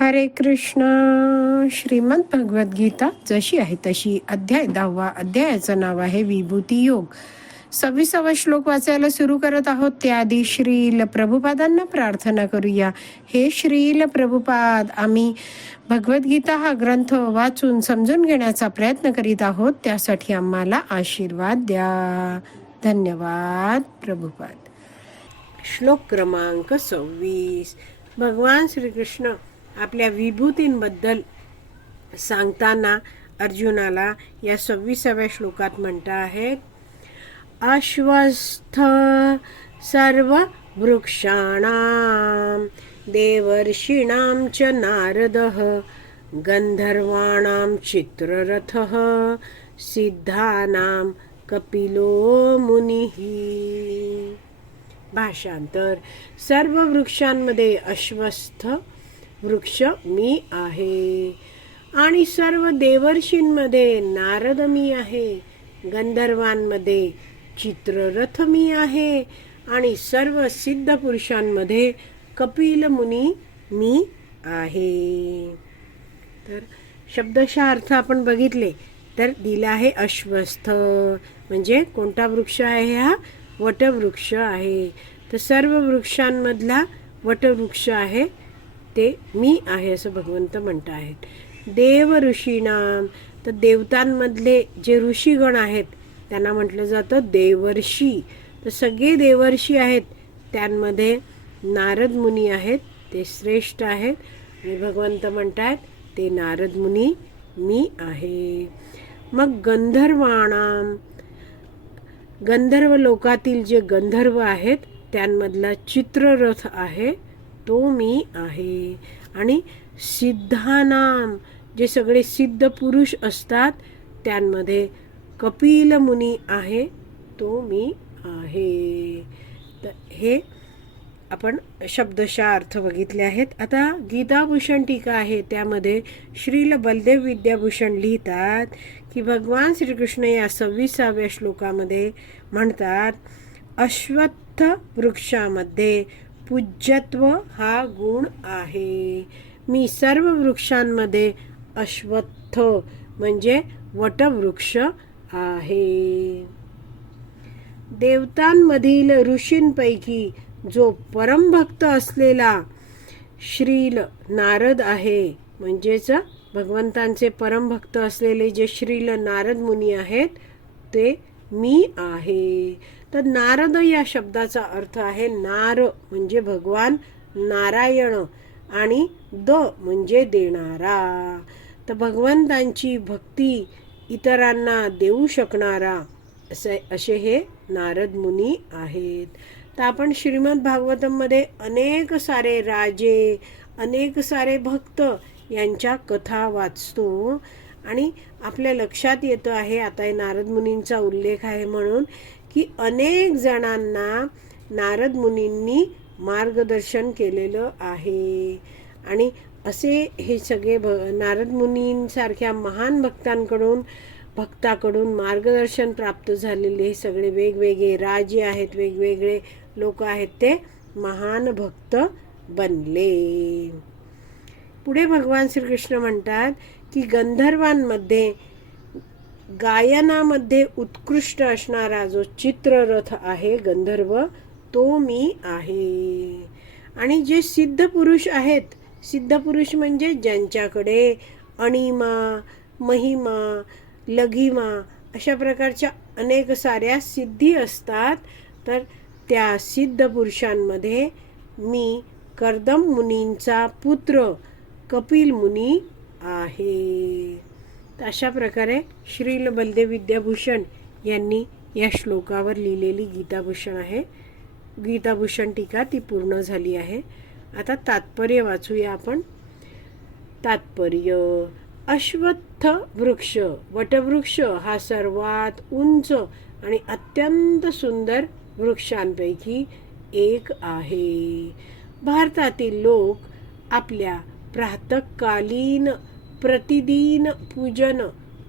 हरे कृष्ण. श्रीमद भगवद्गीता जशी आहे तशी अध्याय दहावा अध्यायाचं नाव आहे विभूती योग. सव्वीसावा श्लोक वाचायला सुरू करत आहोत. त्याआधी श्रील प्रभुपादांना प्रार्थना करूया. हे श्रील प्रभुपाद आम्ही भगवद्गीता हा ग्रंथ वाचून समजून घेण्याचा प्रयत्न करीत आहोत. त्यासाठी आम्हाला आशीर्वाद द्या. धन्यवाद प्रभुपाद. श्लोक क्रमांक सव्वीस. भगवान श्रीकृष्ण. आपल्या विभूतींबद्दल सांगताना अर्जुनाला या सव्वीसाव्या श्लोकात म्हणता आहेत अश्वस्थ सर्व वृक्षाणां देवर्षीणां च नारदः गन्धर्वाणां चित्ररथः सिद्धानां कपिलो मुनिः भाषांतर. सर्व वृक्षांमध्ये अश्वस्थ वृक्ष मी आहे. आणि सर्व देवर्षींमध्ये नारद मी आहे. गंधर्वांमध्ये चित्ररथ मी आहे. आणि सर्व सिद्ध पुरुषांमध्ये कपिल मुनी मी आहे. तर शब्दशः अर्थ आपण बघितले तर दिला आहे अश्वस्थ. म्हणजे कोणता वृक्ष आहे हा? वटवृक्ष आहे. तर सर्व वृक्षांमधला वटवृक्ष आहे ते मी आहे असं भगवंत म्हणत आहेत. देव ऋषीनाम तर देवतांमधले जे ऋषीगण आहेत त्यांना म्हटलं जातं देवर्षी. तर सगळे देवर्षी आहेत त्यांमध्ये नारद मुनी आहेत ते श्रेष्ठ आहेत. आणि भगवंत म्हणतात ते नारद मुनी मी आहे. मग गंधर्वाणाम गंधर्व लोकातील जे गंधर्व आहेत त्यांमधला चित्ररथ आहे. तो मी आहे. आणि सिद्धानाम जे सगळे सिद्ध पुरुष असतात त्यांमध्ये कपिल मुनी आहे तो मी आहे. तर हे आपण शब्दशः अर्थ बघितले आहेत. आता गीताभूषण टीका आहे. त्यामध्ये श्रील बलदेव विद्याभूषण लिहितात की भगवान श्रीकृष्ण या सव्वीसाव्या श्लोकामध्ये म्हणतात अश्वत्थ वृक्षामध्ये पूज्यत्व हा गुण आहे. मी सर्व वृक्षांमध्ये अश्वत्थ म्हणजे वटवृक्ष आहे. देवतांमधील ऋषींपैकी जो परमभक्त असलेला श्रील नारद आहे म्हणजेच भगवंतांचे परमभक्त असलेले जे श्रील नारद मुनी आहेत ते मी आहे. तर नारद या शब्दाचा अर्थ आहे नार म्हणजे भगवान नारायण आणि द म्हणजे देणारा. तर भगवंतांची भक्ती इतरांना देऊ शकणारा असे असे हे नारद मुनी आहेत. तर आपण श्रीमद भागवतममध्ये अनेक सारे राजे अनेक सारे भक्त यांच्या कथा वाचतो. आणि आपल्या लक्षात येतं आहे आता हे नारद मुनींचा उल्लेख आहे म्हणून की अनेक जणांना नारद मुनींनी मार्गदर्शन केलेलं आहे. आणि असे हे सगळे भ नारद मुनींसारख्या महान भक्तांकडून भक्ताकडून मार्गदर्शन प्राप्त झालेले हे सगळे वेगवेगळे राजे आहेत वेगवेगळे लोक आहेत ते महान भक्त बनले. पुढे भगवान श्रीकृष्ण म्हणतात की गंधर्वांमध्ये गायनामध्ये उत्कृष्ट असणारा जो चित्ररथ आहे गंधर्व तो मी आहे. आणि जे सिद्ध पुरुष आहेत सिद्ध पुरुष म्हणजे ज्यांच्याकडे अणिमा महिमा लघिमा अशा प्रकारच्या अनेक साऱ्या सिद्धी असतात तर त्या सिद्ध पुरुषांमध्ये मी कर्दम मुनींचा पुत्र कपिल मुनी आहे. तर अशा प्रकारे श्रील बलदेव विद्याभूषण यांनी या श्लोकावर लिहिलेली गीताभूषण आहे. गीताभूषण टीका ती पूर्ण झाली आहे. आता तात्पर्य वाचूया आपण. तात्पर्य अश्वत्थ वृक्ष वटवृक्ष हा सर्वात उंच आणि अत्यंत सुंदर वृक्षांपैकी एक आहे. भारतातील लोक आपल्या प्रातकालीन प्रतिदिन पूजन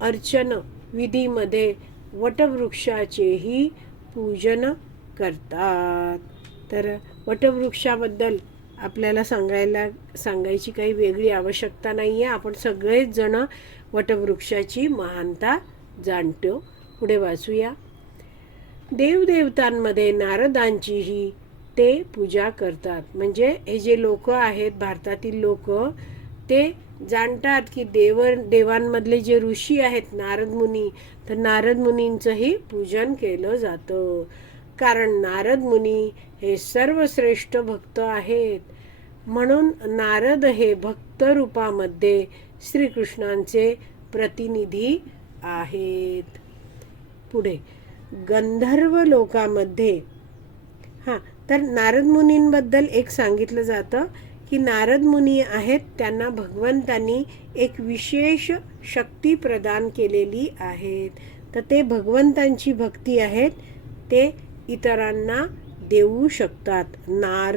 अर्चन विधीमध्ये वटवृक्षाचेही पूजन करतात. तर वटवृक्षाबद्दल आपल्याला सांगायला सांगायची काही वेगळी आवश्यकता नाही आहे आपण सगळेच जण वटवृक्षाची महानता जाणतो. पुढे वाचूया. देवदेवतांमध्ये नारदांचीही ते पूजा करतात. म्हणजे हे जे लोक आहेत भारतातील लोक ते जाणतात की देव देवांमधले जे ऋषी आहेत नारद मुनी तर नारद मुनींचंही पूजन केलं जातं. कारण नारद मुनी हे सर्वश्रेष्ठ भक्त आहेत. म्हणून नारद हे भक्त रूपामध्ये श्रीकृष्णांचे प्रतिनिधी आहेत. पुढे गंधर्व लोकामध्ये हां तर नारद मुनींबद्दल एक सांगितलं जातं की नारद मुनी आहेत त्यांना भगवंतांनी एक विशेष शक्ती प्रदान केलेली आहेत. तर ते भगवंतांची भक्ती आहेत ते इतरांना देऊ शकतात. नार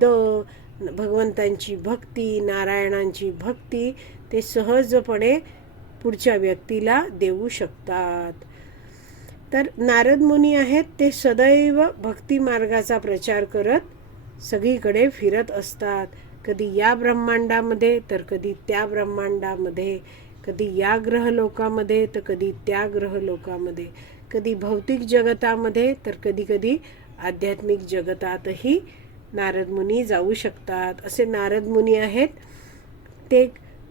द भगवंतांची भक्ती नारायणांची भक्ती ते सहजपणे पुढच्या व्यक्तीला देऊ शकतात. तर नारद मुनी आहेत ते सदैव भक्ती मार्गाचा प्रचार करत सगळीकडे फिरत असतात. कधी या ब्रह्मांडामध्ये तर कधी त्या ब्रह्मांडामध्ये. कधी या ग्रहलोकामध्ये तर कधी त्या ग्रहलोकामध्ये. कधी भौतिक जगतामध्ये तर कधी कधी आध्यात्मिक जगतातही नारद मुनी जाऊ शकतात. असे नारद मुनी आहेत ते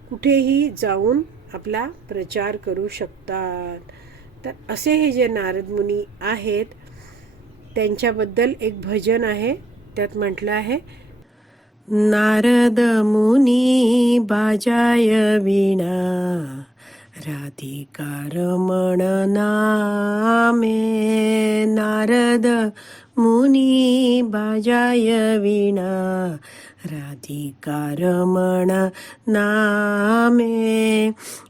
कुठेही जाऊन आपला प्रचार करू शकतात. तर असे हे जे नारद मुनी आहेत त्यांच्याबद्दल एक भजन आहे. त्यात म्हटलं आहे नारद मुनी बाजाय विणा राधिका रमण नामे. नारद मुनी बाजाय विणा राधिका रमण नामे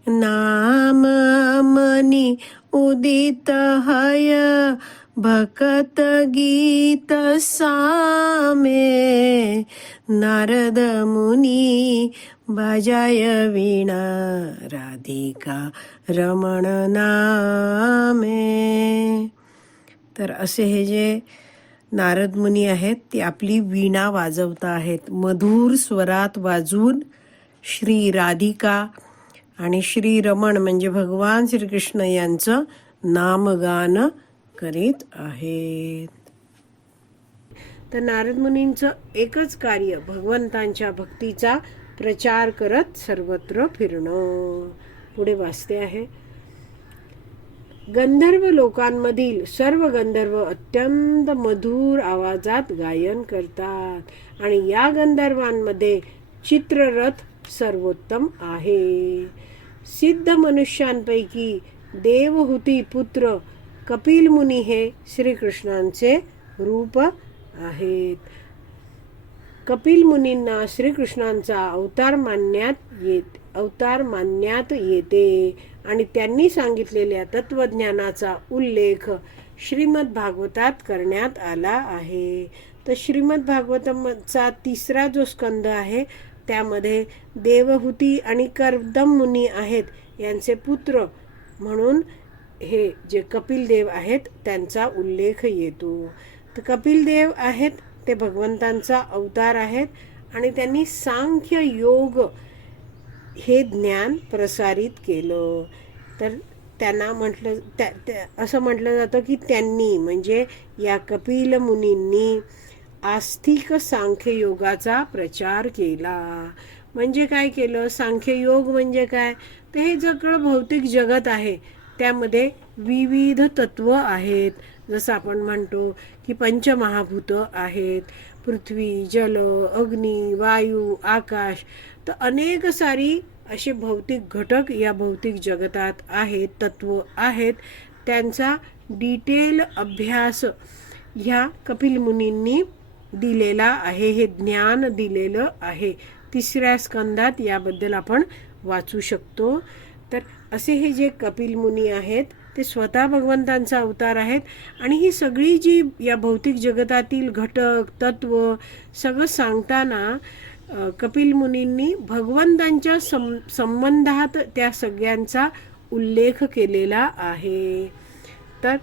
नाम मनी उदित हय भकत गीत सामे नारद मुनी बाजाय वीणा राधिका रमण नामे तर असे हे जे नारद मुनी आहेत ते आपली वीणा वाजवता आहेत. मधुर स्वरात वाजून श्री राधिका आणि श्री रमण म्हणजे भगवान श्रीकृष्ण यांचं नामगान करीत आहेत. तर नारद मुनींचं एकच कार्य भगवंतांच्या भक्तीचा प्रचार करत सर्वत्र फिरणं. पुढे वाचते आहे. गंधर्व लोकांमधील सर्व गंधर्व अत्यंत मधुर आवाजात गायन करतात. आणि या गंधर्वांमध्ये चित्ररथ सर्वोत्तम आहे. सिद्ध मनुष्यांपैकी देवहूती पुत्र कपिल मुनी हे श्रीकृष्णांचे रूप आहेत. कपिल मुनींना श्रीकृष्णांचा अवतार मानण्यात येत अवतार मानण्यात येते. आणि त्यांनी सांगितलेल्या तत्वज्ञानाचा उल्लेख श्रीमद भागवतात करण्यात आला आहे. तर श्रीमद भागवतमचा तिसरा जो स्कंद आहे त्यामध्ये देवहूती आणि कर्दम मुनी आहेत यांचे पुत्र. म्हणून हे जे कपिल देव आहेत त्यांचा उल्लेख येतो. तर कपिल देव आहेत ते भगवंतांचा अवतार आहेत आणि त्यांनी सांख्य योग हे ज्ञान प्रसारित केलं. तर त्यांना म्हटलं त्या त्या असं म्हटलं जातं की त्यांनी म्हणजे या कपिल मुनींनी आस्तिक सांख्ययोगाचा प्रचार केला. म्हणजे काय केलं? सांख्ययोग म्हणजे काय? तर हे सगळं भौतिक जगत आहे. त्यामध्ये विविध तत्व आहेत. जसं आपण म्हणतो की पंचमहाभूत आहेत. पृथ्वी जल अग्नी वायू आकाश तर अनेक सारी असे भौतिक घटक या भौतिक जगतात आहेत तत्व आहेत. त्यांचा डिटेल अभ्यास ह्या कपिल मुनींनी दिलेला आहे हे ज्ञान दिलेलं आहे. तिसऱ्या स्कंदात याबद्दल आपण वाचू शकतो. तर असे हे जे कपिल मुनी आहेत ते स्वतः भगवंतांचा अवतार आहेत. आणि ही सगळी जी या भौतिक जगतातील घटक तत्व सगळं सांगताना कपिल मुनींनी भगवंतांच्या सं संबंधात त्या सगळ्यांचा उल्लेख केलेला आहे. तर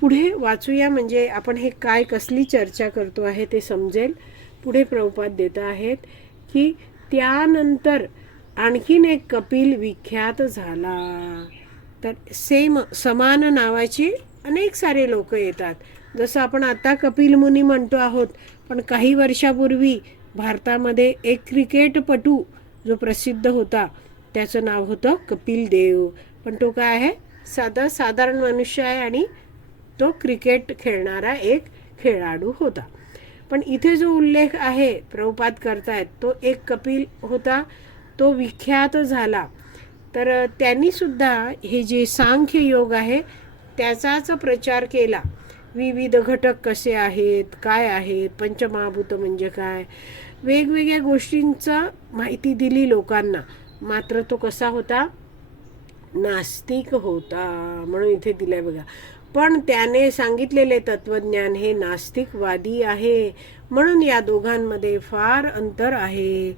पुढे वाचूया म्हणजे आपण हे काय कसली चर्चा करतो आहे ते समजेल. पुढे प्रभुपात देत आहेत की त्यानंतर आणखीन एक कपिल विख्यात झाला. तर सेम समान नावाची अनेक सारे लोक येतात. जसं आपण आता कपिल मुनी म्हणतो आहोत पण काही वर्षापूर्वी भारतामध्ये एक क्रिकेटपटू जो प्रसिद्ध होता त्याचं नाव होतं कपिल देव. पण तो काय आहे? साधा साधारण मनुष्य आहे आणि तो क्रिकेट खेळणारा एक खेळाडू होता. पण इथे जो उल्लेख आहे प्रभुपात करतायत तो एक कपिल होता. तो विख्यात झाला. तर त्यांनीसुद्धा हे जे सांख्य योग आहे त्याचाच प्रचार केला. विविध घटक कसे आहेत काय आहेत पंचमहाभूत म्हणजे काय? वेगवेगळ्या गोष्टींचं माहिती दिली लोकांना. मात्र तो कसा होता? नास्तिक होता म्हणून इथे दिलंय बघा. पण त्याने सांगितलेले तत्वज्ञान हे नास्तिकवादी आहे म्हणून या दोघांमध्ये फार अंतर आहे.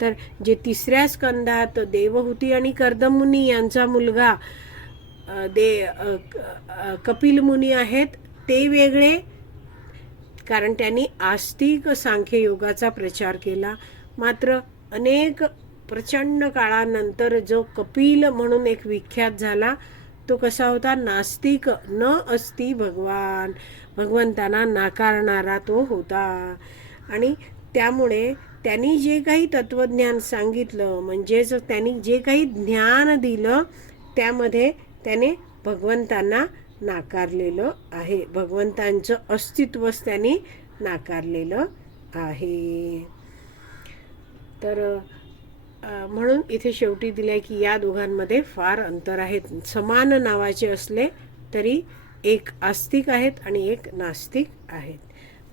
तर जे तिसऱ्या स्कंदात देवहूती आणि कर्दमुनी यांचा मुलगा दे कपिल मुनी आहेत ते वेगळे. कारण त्यांनी आस्तिक सांख्य योगाचा प्रचार केला. मात्र अनेक प्रचंड काळानंतर जो कपिल म्हणून एक विख्यात झाला तो कसा होता? नास्तिक न अस्ति भगवान. भगवंतांना नाकारणारा तो होता. आणि त्यामुळे त्यांनी जे काही तत्वज्ञान सांगितलं म्हणजेच त्यांनी जे काही ज्ञान दिलं त्यामध्ये त्याने भगवंतांना नाकारलेलं आहे. भगवंतांचं अस्तित्वच त्यांनी नाकारलेलं आहे. तर म्हणून इथे शेवटी दिलंय की या दोघांमध्ये फार अंतर आहेत. समान नावाचे असले तरी एक आस्तिक आहेत आणि एक नास्तिक आहेत.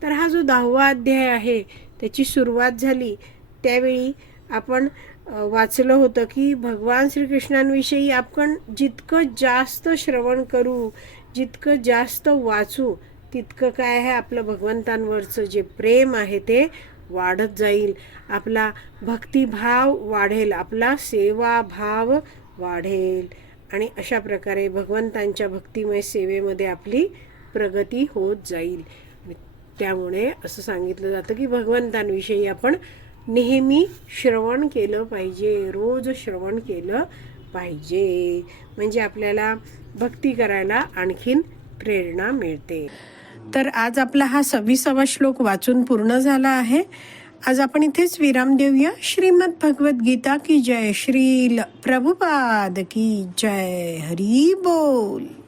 तर हा जो दहावा अध्याय आहे त्याची सुरुवात झाली. त्यावेळी आपण वाचलं होतं की भगवान श्रीकृष्णांविषयी आपण जितकं जास्त श्रवण करू जितकं जास्त वाचू तितकं काय आहे आपलं भगवंतांवरचं जे प्रेम आहे ते वाढत जाईल. आपला भक्तिभाव वाढेल आपला सेवाभाव वाढेल. आणि अशा प्रकारे भगवंतांच्या भक्तिमय सेवेमध्ये आपली प्रगती होत जाईल. त्यामुळे असं सांगितलं जातं की भगवंतांविषयी आपण नेहमी श्रवण केलं पाहिजे रोज श्रवण केलं पाहिजे. म्हणजे आपल्याला भक्ती करायला आणखीन प्रेरणा मिळते. तर आज आपला हा सव्वीसावा श्लोक वाचून पूर्ण झाला आहे. आज आपण इथेच विराम देऊया. श्रीमद भगवत गीता की जय श्रील. प्रभुपाद की जय. हरी बोल.